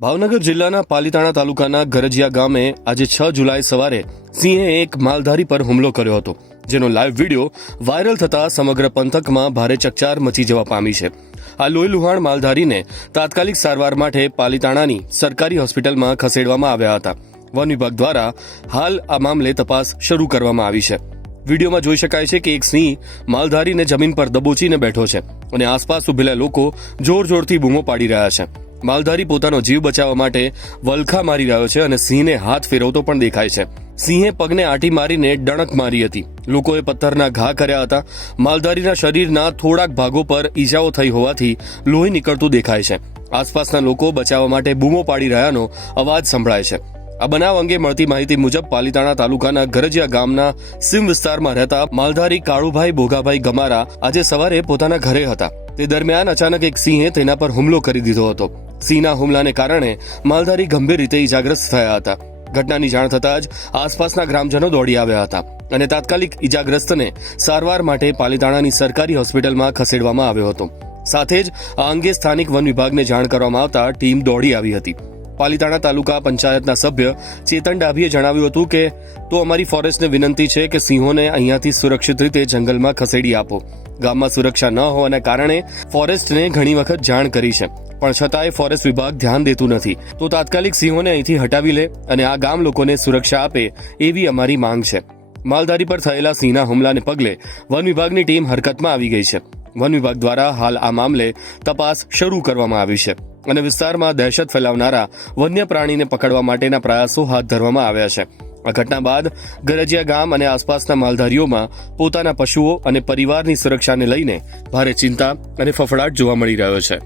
ભાવનગર જિલ્લાના પાલીતાણા તાલુકાના ગરજીયા ગામે આજે 6 જુલાઈ સવારે સિંહે એક માલધારી પર હુમલો કર્યો હતો, જેનો લાઈવ વિડીયો વાયરલ થતા સમગ્ર પંથકમાં ભારે ચકચાર મચી જવા પામી છે. આ લોહીલુહાણ માલધારીને તાત્કાલિક સારવાર માટે પાલીતાણાની સરકારી હોસ્પિટલમાં ખસેડવામાં આવ્યા હતા. વન વિભાગ દ્વારા હાલ આ મામલે તપાસ શરૂ કરવામાં આવી છે. વિડીયોમાં જોઈ શકાય છે કે એક સિંહ માલધારીને જમીન પર દબોચીને બેઠો છે અને આસપાસ ઉભેલા લોકો જોરથી બૂમો પાડી રહ્યા છે. માલધારી પોતાનો જીવ બચાવવા માટે વલખા મારી રહ્યો છે અને સિંહને હાથ ફેરવતો પણ દેખાય છે. સિંહે પગને આંટી મારીને ડણક મારી હતી. લોકોએ પથ્થરના ઘા કર્યા હતા. માલધારીના શરીરના થોડાક ભાગો પર ઈજાઓ થઈ હોવાથી લોહી નીકળતું દેખાય છે. આસપાસના લોકો બચાવવા માટે બૂમો પાડી રહ્યાનો અવાજ સંભળાય છે. આ બનાવ અંગે મળતી માહિતી મુજબ પાલીતાણા તાલુકાના ગરજીયા ગામના સીમ વિસ્તારમાં રહેતા માલધારી કાળુભાઈ ભોગાભાઈ ગમારા આજે સવારે પોતાના ઘરે હતા. તે દરમિયાન અચાનક એક સિંહે તેના પર હુમલો કરી દીધો હતો. સિંહના હુમલાને કારણે માલધારી ગંભીર રીતે ઈજાગ્રસ્ત થયા હતા. ઘટનાની જાણ થતાં જ આસપાસના ગ્રામજનો દોડી આવ્યા હતા અને તાત્કાલિક ઈજાગ્રસ્તને સારવાર માટે પાલીતાણાની સરકારી હોસ્પિટલમાં ખસેડવામાં આવ્યો હતો. સાથે જ આ અંગે સ્થાનિક વન વિભાગને જાણ કરવામાં આવતા ટીમ દોડી આવી હતી. પાલીતાણા તાલુકા પંચાયતના સભ્ય ચેતન ડાભીએ જણાવ્યું હતું કે તો અમારી ફોરેસ્ટને વિનંતી છે કે સિંહોને અહીંયાથી સુરક્ષિત રીતે જંગલમાં ખસેડી આપો. ગામમાં સુરક્ષા ન હોવાના કારણે ફોરેસ્ટને ઘણી વખત જાણ કરી છે, પણ છતાંય ફોરેસ્ટ વિભાગ ધ્યાન દેતું નથી. તો તાત્કાલિક સિંહોને અહીંથી હટાવી લે અને આ ગામ લોકોને સુરક્ષા આપે એવી અમારી માંગ છે. માલધારી પર થયેલા સિંહના હુમલાને પગલે વન વિભાગની ટીમ હરકતમાં આવી ગઈ છે. વન વિભાગ દ્વારા હાલ આ મામલે તપાસ શરૂ કરવામાં આવી છે અને વિસ્તારમાં દહેશત ફેલાવનારા વન્ય પ્રાણીને પકડવા માટેના પ્રયાસો હાથ ધરવામાં આવ્યા છે. આ ઘટના બાદ ગરજીયા ગામ અને આસપાસના માલધારીઓમાં પોતાના પશુઓ અને પરિવારની સુરક્ષાને લઈને ભારે ચિંતા અને ફફડાટ જોવા મળી રહ્યો છે.